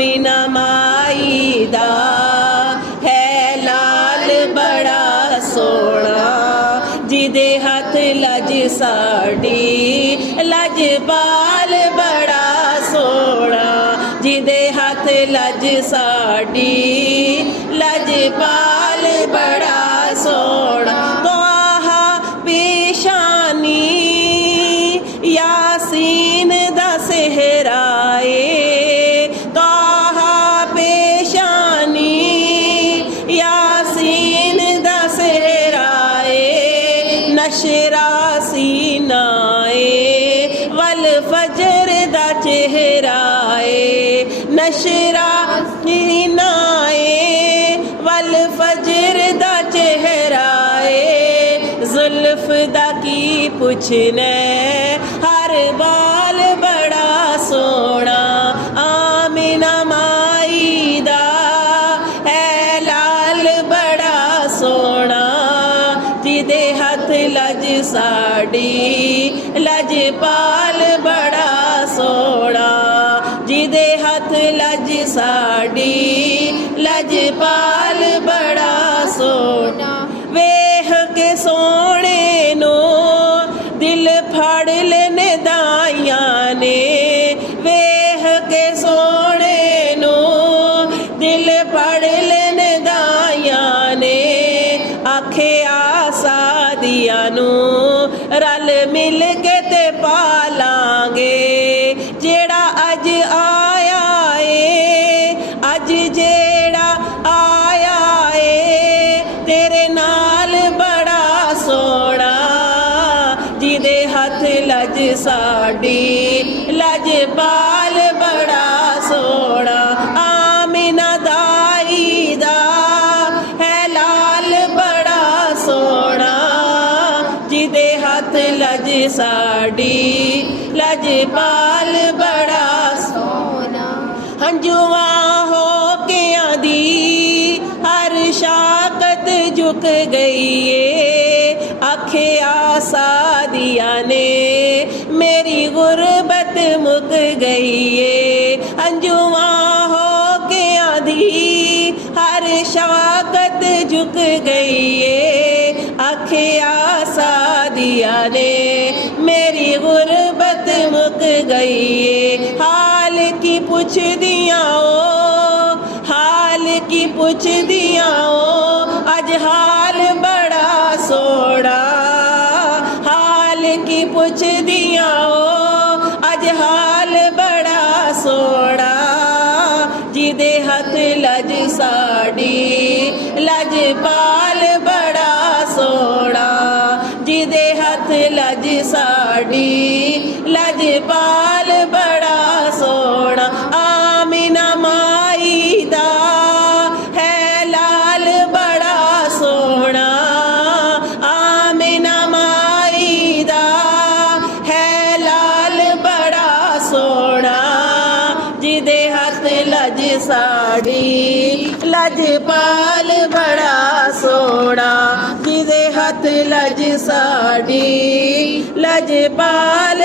मीना माई दा है लाल बड़ा सोना, जिदे हथ लज साड़ी लजपाल बड़ा सोना, जिदे हथ लज साड़ी लजपाल बड़ा सोना। तो आहा पेशानी यासीन दा सेहराए, नशरा सीनाए वल फजर दा चेहराए, नशरा सीनाए वल फजर दा चेहराए। जुल्फ दा की पुछने हर बाल बड़ा सोना, आमिना माई दा है लाल बड़ा सोना, जिदे हथ लज साड़ी लजपाल बड़ा सोना, जिदे हथ लज साड़ी लजपाल बड़ा सोना। वेख के सोने नो दिल फड़ लेने दाइयां ने, वेख के सोने नो दिल फड़ लेने दाइयां ने। आखे आसादियां नू रल मिल के ते पालांगे, जेड़ा अज आया ए अज जेड़ा आया ए तेरे नाल बड़ा सोना, जिदे हथ लज साड़ी लजपाल बड़ा सोना। आमिना दाई दा है लाल बड़ा सोना, जिदे हथ लज साड़ी लजपाल बड़ा सोना। हंजुआ हो के आंदी हर शाकत झुक गई है, आखे आसादिया ने मेरी गुर्बत मुक गई है। हंजुआ हो के आंदी हर शाकत झुक गई है, आखे आसादिया ने मेरी गुर्बत मुक गई है। हाल की पुछ दिया ओ, हाल की पुछ दिया ओ, अज हाल बड़ा सोना, हाल की पुछ दिया ओ, अज हाल बड़ा सोना, जिदे हथ लज साड़ी लजपाल बड़ा सोना, जिदे हथ लज साड़ी लजपाल बड़ा सोना। आमिना माई दा है लाल बड़ा सोना, आमिना माई दा है लाल बड़ा सोना, जिदे हथ लज साड़ी लजपाल बड़ा सोना, जिदे हथ लज साड़ी लजपाल